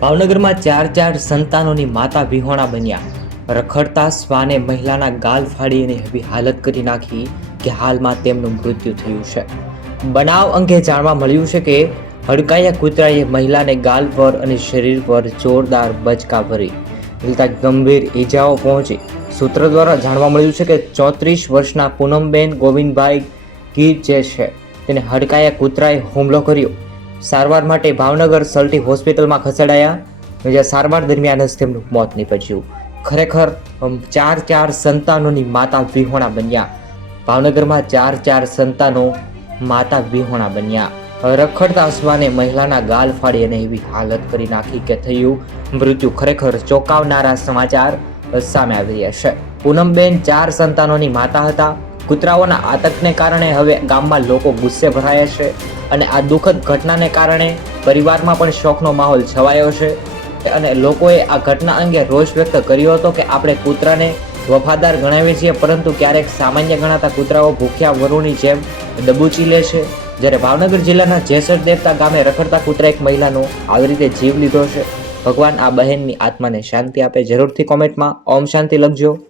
ભાવનગરમાં ચાર સંતાનોની માતા વિહોણા બન્યા। રખડતા શ્વાને મહિલાના ગાલ ફાડી અને એવી હાલત કરી નાખી કે હાલમાં તેમનું મૃત્યુ થયું છે। બનાવ અંગે જાણવા મળ્યું છે કે હડકાયા કૂતરાએ મહિલાને ગાલ પર અને શરીર પર જોરદાર બચકા ભરી મિલતા ગંભીર ઈજાઓ પહોંચી। સૂત્રો દ્વારા જાણવા મળ્યું છે કે 34 વર્ષના પૂનમબેન ગોવિંદભાઈ ગીર જે છે તેને હડકાયા કૂતરાએ હુમલો કર્યો। સારવાર માટે ભાવનગર સલ્ટી હોસ્પિટલમાં ખસેડાયા, જ્યાં સારવાર દરમિયાન જ તેમનું મોત નીપજ્યું। ખરેખર ચાર સંતાનોની માતા વિહોણા બન્યા। ભાવનગરમાં ચાર સંતાનો માતા વિહોણા બન્યા। રખડતા શ્વાને મહિલાના ગાલ ફાડી અને એવી હાલત કરી નાખી કે થયું મૃત્યુ। ખરેખર ચોંકાવનારા સમાચાર સામે આવી રહ્યા છે। પૂનમબેન 4 સંતાનોની માતા હતા। કૂતરાઓના આતંકને કારણે હવે ગામમાં લોકો ગુસ્સે ભરાયા છે અને આ દુઃખદ ઘટનાને કારણે પરિવારમાં પણ શોકનો માહોલ છવાયો છે અને લોકોએ આ ઘટના અંગે રોષ વ્યક્ત કર્યો હતો કે આપણે કૂતરાને વફાદાર ગણાવીએ છીએ, પરંતુ ક્યારેક સામાન્ય ગણાતા કૂતરાઓ ભૂખ્યા વરુની જેમ દબૂચી લે છે। જ્યારે ભાવનગર જિલ્લાના જેસર દેવતા ગામે રખડતા કૂતરા એક મહિલાનો આવી રીતે જીવ લીધો છે। ભગવાન આ બહેનની આત્માને શાંતિ આપે। જરૂરથી કોમેન્ટમાં ઓમ શાંતિ લખજો।